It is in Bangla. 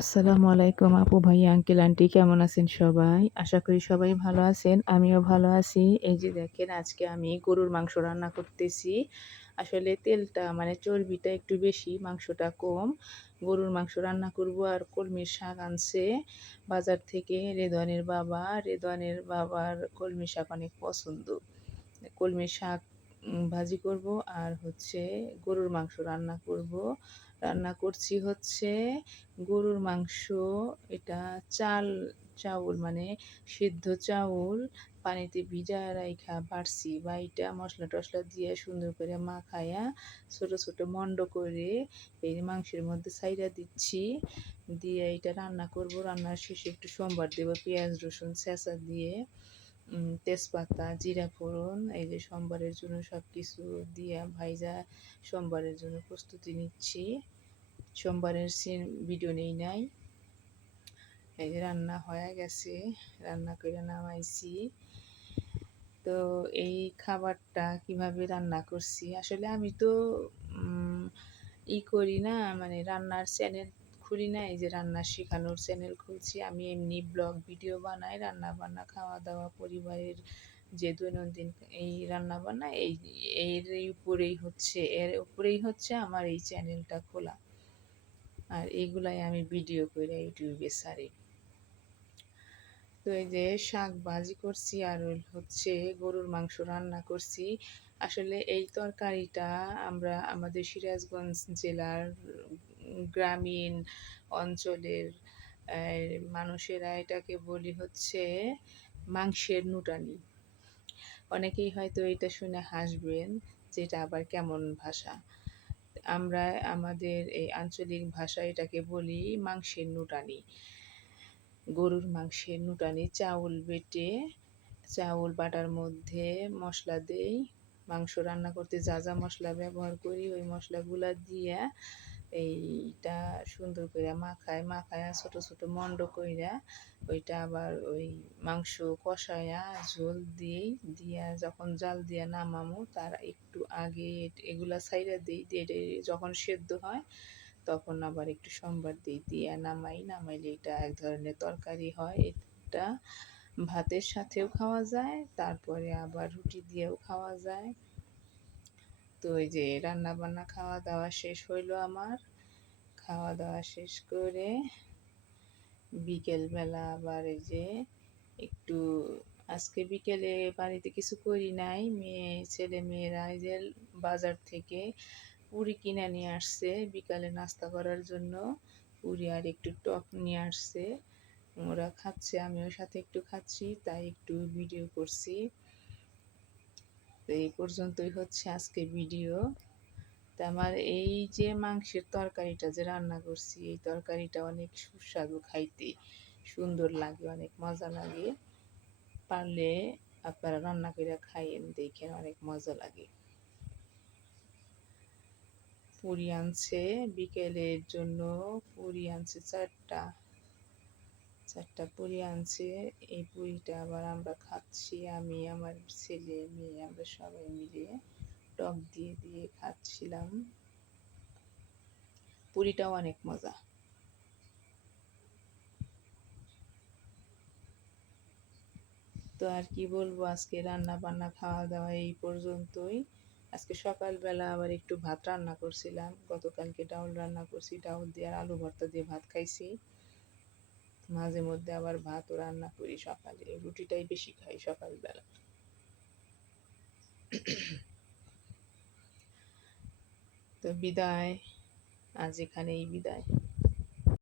আসসালামু আলাইকুম আপু ভাইয়া আঙ্কেল আন্টি কেমন আছেন সবাই? আশা করি সবাই ভালো আছেন। আমিও ভালো আছি। এই যে দেখেন আজকে আমি গরুর মাংস রান্না করতেছি। আসলে তেলটা মানে চর্বিটা একটু বেশি, মাংসটা কম। গরুর মাংস রান্না করব আর কলমির শাক আনছে বাজার থেকে রেদওয়ানের বাবার কলমি শাক অনেক পছন্দ। কলমি শাক ভাজি করব আর হচ্ছে গরুর মাংস রান্না করব। রান্না করছি হচ্ছে গরুর মাংস, এটা চাউল মানে সিদ্ধ চাউল পানিতে ভিজায় রাইখা বাড়ছি, বাইটা মশলা টশলা দিয়ে সুন্দর করে মাখায়া ছোট ছোট মন্ড করে এই মাংসের মধ্যে ছাইড়া দিচ্ছি। দিয়ে এটা রান্না করব। রান্নার শেষে একটু সম্বার দেব পেঁয়াজ রসুন ছেঁচা দিয়ে, তেজপাতা জিরা ফোড়ন, এই যে সম্বারের জন্য সব কিছু দিয়া ভাইজা সম্বারের জন্য প্রস্তুতি নিচ্ছি। সোমবারের ভিডিও নেই নাই। এই যে রান্না হয়ে গেছে, রান্না করে নামাইছি। তো এই খাবারটা কিভাবে রান্না করছি, আসলে আমি তো করি না, মানে রান্নার চ্যানেল খুলি না। এই যে রান্না শেখানোর চ্যানেল খুলছি, আমি এমনি ব্লগ ভিডিও বানাই, রান্না বান্না খাওয়া দাওয়া পরিবারের যে দৈনন্দিন এই রান্না বান্না এর উপরেই হচ্ছে আমার এই চ্যানেলটা খোলা। আর এইগুলাই আমি ভিডিও করে ইউটিউবে ছাড়ি। তো এই যে শাক ভাজি করছি আর হচ্ছে গরুর মাংস রান্না করছি। আসলে এই তরকারিটা আমরা আমাদের সিরাজগঞ্জ জেলার গ্রামীণ অঞ্চলের মানুষেরা এটাকে বলি হচ্ছে মাংসের নুটানি। অনেকেই হয়তো এটা শুনে হাসবেন, যেটা আবার কেমন ভাষা। আমরা আমাদের এই আঞ্চলিক ভাষা এটাকে বলি মাংসের নুটানি। গরুর মাংসের নুটানি চাউল বেটে, চাউল বাটার মধ্যে মশলা দেই, মাংস রান্না করতে যা যা মশলা ব্যবহার করি ওই মশলাগুলা দিয়া এইটা সুন্দর করে মাখায়া ছোট ছোট মন্ড কইরা ওইটা আবার ওই মাংস কষায়া ঝোল দিই, দিয়া যখন জাল দিয়া নামামু তার একটু আগে এগুলা ছাইড়া দিই, দিয়ে যখন সেদ্ধ হয় তখন আবার একটু সম্বার দিই, দিয়ে নামাইলে এটা এক ধরনের তরকারি হয়। এটা ভাতের সাথেও খাওয়া যায়, তারপরে আবার রুটি দিয়েও খাওয়া যায়। তো এই যে রান্না বান্না খাওয়া দাওয়া শেষ হইলো আমার। খাওয়া দাওয়া শেষ করে বিকেলবেলা আবার এই যে একটু, আজকে বিকেলে বাড়িতে কিছু করি নাই, ছেলে মেয়েরা এই যে বাজার থেকে পুরি কিনে নিয়ে আসছে বিকালে নাস্তা করার জন্য। পুরি আর একটু টক নিয়ে আসছে, ওরা খাচ্ছে, আমিও সাথে একটু খাচ্ছি, তাই একটু ভিডিও করছি। তো এই পর্যন্তই হচ্ছে আজকে ভিডিও। তা আমার এই যে মাংসের তরকারিটা যে রান্না করছি, এই তরকারিটা অনেক সুস্বাদু, খাইতে সুন্দর লাগে, অনেক মজা লাগে। পারলে আপনারা রান্না করে খাইয়েন, দেখেন অনেক মজা লাগে। পুরি আনছে বিকেলের জন্য, পুরি আনছে চারটা পুরি আনছে। এই পুরিটা আবার আমরা খাচ্ছি, আমি আমার ছেলে মেয়ে আমরা সবাই মিলে টক দিয়ে দিয়ে খাচ্ছিলাম। পুরিটাও অনেক মজা। তো আর কি বলবো, আজকে রান্না বান্না খাওয়া দাওয়া এই পর্যন্তই। আজকে সকালবেলা আবার একটু ভাত রান্না করছিলাম, গতকালকে ডাউল রান্না করছি, ডাউল দিয়ে আর আলু ভর্তা দিয়ে ভাত খাইছি। মাঝে মধ্যে আবার ভাতও রান্না করি, সকালে রুটিটাই বেশি খাই সকালবেলা। তো বিদায়, আজ এখানেই বিদায়।